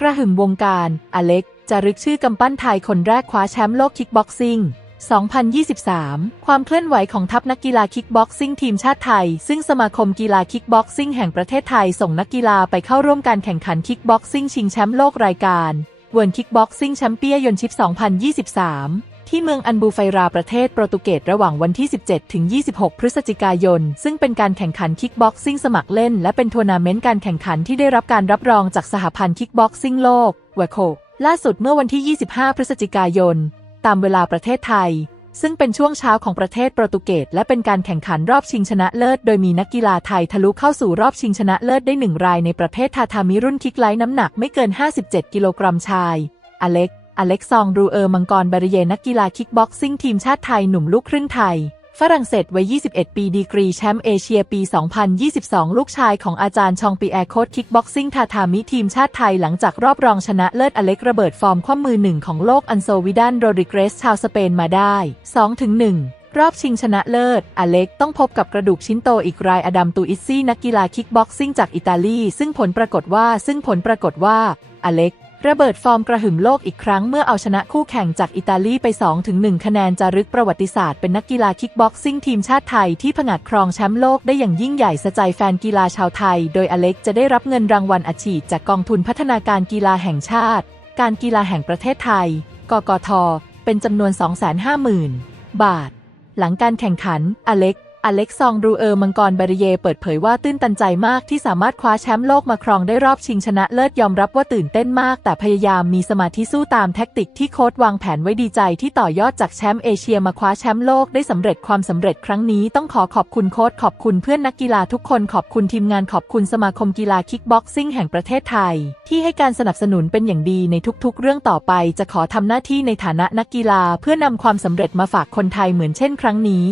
กระหึ่มวงการ อเล็ก จะรึกชื่อกำปั้นไทยคนแรกคว้าแชมป์โลกคิกบ็อกซิ่ง 2023 ความเคลื่อนไหวของทัพนักกีฬาคิกบ็อกซิ่งทีมชาติไทย ซึ่งสมาคมกีฬาคิกบ็อกซิ่งแห่งประเทศไทยส่งนักกีฬาไปเข้าร่วมการแข่งขันคิกบ็อกซิ่งชิงแชมป์โลกรายการเวิร์นคิกบ็อกซิ่งแชมเปี้ยนชิพ 2023 ที่เมืองอันบูไฟราประเทศโปรตุเกสระหว่างวันที่ 17 ถึง 26 พฤศจิกายน ซึ่งเป็นการแข่งขันคิกบ็อกซิ่งสมัครเล่น และเป็นทัวร์นาเมนต์การแข่งขันที่ได้รับการรับรองจากสหพันธ์คิกบ็อกซิ่งโลกวโคล่าสุดเมื่อวันที่ 25 พฤศจิกายน ตามเวลาประเทศไทย ซึ่งเป็นช่วงเช้าของประเทศโปรตุเกสและเป็นการแข่งขันรอบชิงชนะเลิศ โดยมีนักกีฬาไทยทะลุเข้าสู่รอบชิงชนะเลิศได้หนึ่งรายในประเภททาทามิรุ่นคิกไลท์น้ำหนักไม่เกิน 57 กิโลกรัมชาย อเล็ก อเล็กซองรูเออร์มังกรบริเยนักกีฬาคิกบ็อกซิ่งทีมชาติไทยหนุ่มลูกครึ่งไทย ฝรั่งเศสวัย 21 ปีดีกรีแชมป์เอเชียปี 2022 ลูกชายของอาจารย์ชองปีแอร์โค้ชคิกบ็อกซิ่งทาทามิทีมชาติไทยหลังจากรอบรองชนะเลิศอเล็กระเบิดฟอร์มข้อมือหนึ่งของโลกอันโซวิดันโรดริเกรสชาวสเปนมาได้ 2-1รอบชิงชนะเลิศ อเล็กต้องพบกับกระดูกชิ้นโตอีกรายอดัมตูอิซี่นักกีฬาคิกบ็อกซิ่งจากอิตาลี ซึ่งผลปรากฏว่า ซึ่งผลปรากฏว่า อเล็ก ระเบิดฟอร์มกระหึ่มโลกอีกครั้งเมื่อเอาชนะคู่แข่งจากอิตาลีไป 2-1 คะแนนจารึกประวัติศาสตร์เป็นนักกีฬาคิกบ็อกซิ่งทีมชาติไทยที่ผงัดครองแชมป์โลกได้อย่างยิ่งใหญ่สะใจแฟนกีฬาชาวไทย โดยอเล็กจะได้รับเงินรางวัลอัดฉีดจากกองทุนพัฒนาการกีฬาแห่งชาติ การกีฬาแห่งประเทศไทย กกท เป็นจำนวน 250,000 บาท หลังการแข่งขัน อเล็ก อเล็กซองรูเออร์มังกรบริเยเปิดเผยว่าตื้นตันใจมากที่สามารถคว้าแชมป์โลกมาครองได้รอบชิงชนะเลิศยอมรับว่าตื่นเต้นมาก แต่พยายามมีสมาธิสู้ตามแท็กติกที่โค้ชวางแผนไว้ดีใจที่ต่อยอดจากแชมป์เอเชียมาคว้าแชมป์โลกได้สำเร็จความสำเร็จครั้งนี้ต้องขอขอบคุณโค้ชขอบคุณเพื่อนนักกีฬาทุกคนขอบคุณทีมงานขอบคุณสมาคมกีฬาคิกบ็อกซิ่งแห่งประเทศไทย ที่ให้การสนับสนุนเป็นอย่างดีในทุกๆ เรื่องต่อไป จะขอทำหน้าที่ในฐานะนักกีฬา เพื่อนำความสำเร็จมาฝากคนไทยเหมือนเช่น ครั้งนี้